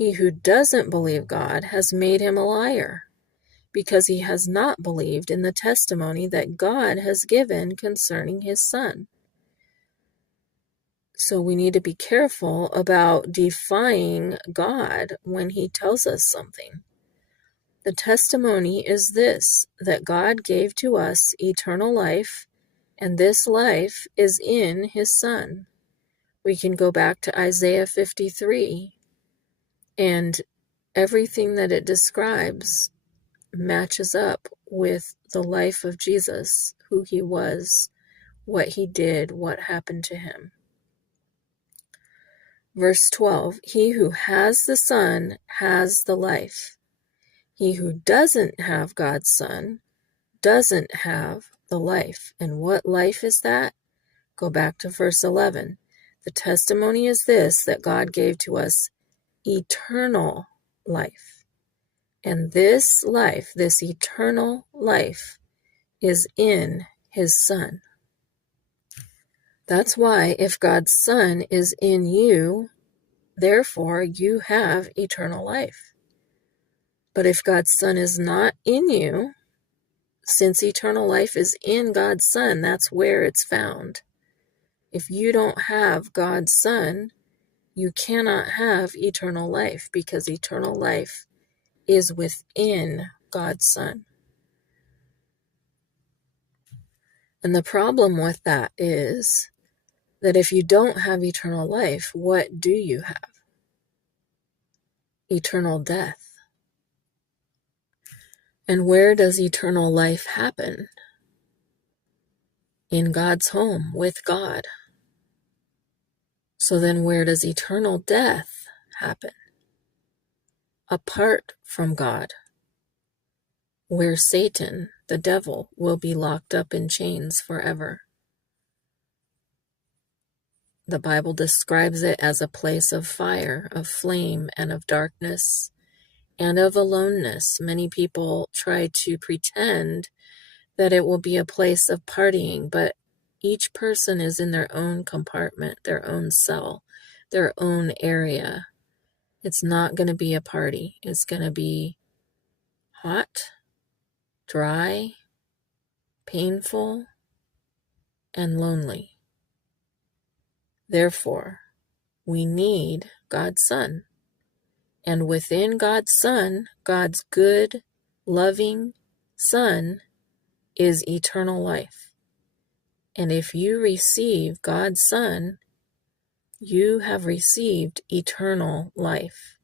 He who doesn't believe God has made him a liar, because he has not believed in the testimony that God has given concerning his Son. So we need to be careful about defying God when he tells us something. The testimony is this, that God gave to us eternal life, and this life is in his Son. We can go back to Isaiah 53, and everything that it describes matches up with the life of Jesus, who he was, what he did, what happened to him. Verse 12, he who has the Son has the life. He who doesn't have God's Son doesn't have the life. And what life is that? Go back to verse 11. The testimony is this, that God gave to us eternal life. And this life, this eternal life, is in his Son. That's why if God's Son is in you, therefore you have eternal life. But if God's Son is not in you, since eternal life is in God's Son, that's where it's found. If you don't have God's Son, you cannot have eternal life, because eternal life is within God's Son. And the problem with that is that if you don't have eternal life, what do you have? Eternal death. And where does eternal life happen? In God's home, with God. So then where does eternal death happen? Apart from God, where Satan, the devil, will be locked up in chains forever. The Bible describes it as a place of fire, of flame, and of darkness, and of aloneness. Many people try to pretend that it will be a place of partying, but each person is in their own compartment, their own cell, their own area. It's not going to be a party. It's going to be hot, dry, painful, and lonely. Therefore, we need God's Son. And within God's Son, God's good, loving Son, is eternal life. And if you receive God's Son, you have received eternal life.